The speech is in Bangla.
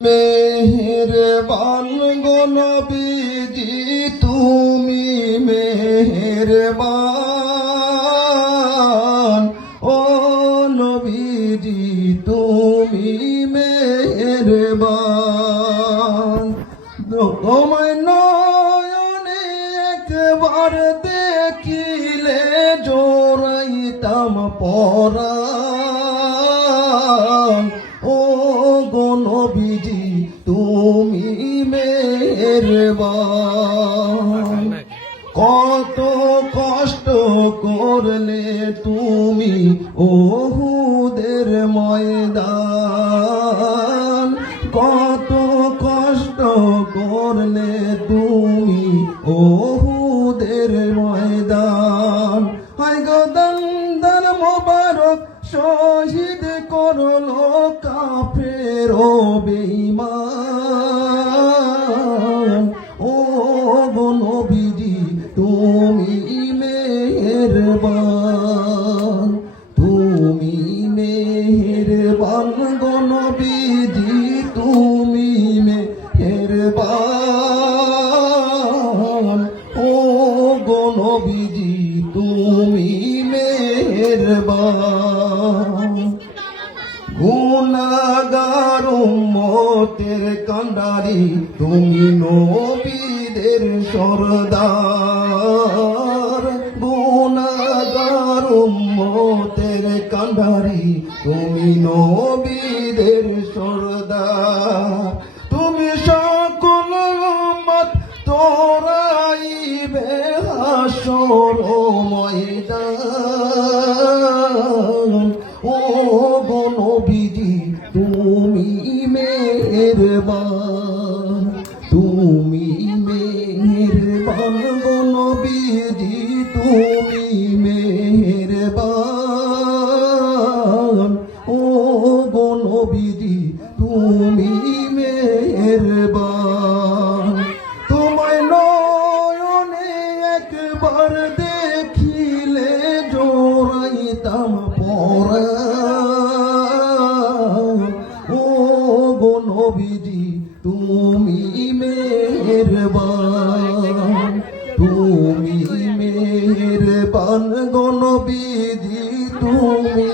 মেহেরবান গো নবীজি তুমি মেহেরবান, ও নবীজি তুমি মেহেরবান। তোমায় নয়নে একবার দেখিলে জোড়াইতাম পরাণ, ও গো নবীজি তুমি মেহেরবান। কত কষ্ট করলে তুমি উহুদের ময়দান, কত কষ্ট করলে তুমি উহুদের ময়দান। হায় গো দন্দন মোবারক শহীদ করলো কাফের ও বেঈমান, ও গো নবীজি তুমি মেহেরবান, তুমি মেহেরবান গো নবীজি তুমি মেহেরবান, ও গো নবীজি তুমি মেহেরবান। গুনাহগার উম্মতের কান্ডারি তুমি নবীদের সরদার, গুনাহগার উম্মতের কান্ডারি তুমি নবীদের সরদার। তুমি সকল উম্মত তোরাইবে হাসর ময়দান, ও গো নবীজি তুমি মেহেরবান, তুমি মেহেরবান গো নবীজি তুমি মেহেরবান, ও গো নবীজি তুমি মেহেরবান। তোমায় নয়নে একবার দেখিলে জোড়াইতাম পরাণ, ও গো নবীজি তুমি মেহেরবান, তুমি মেহেরবান গো নবীজি তুমি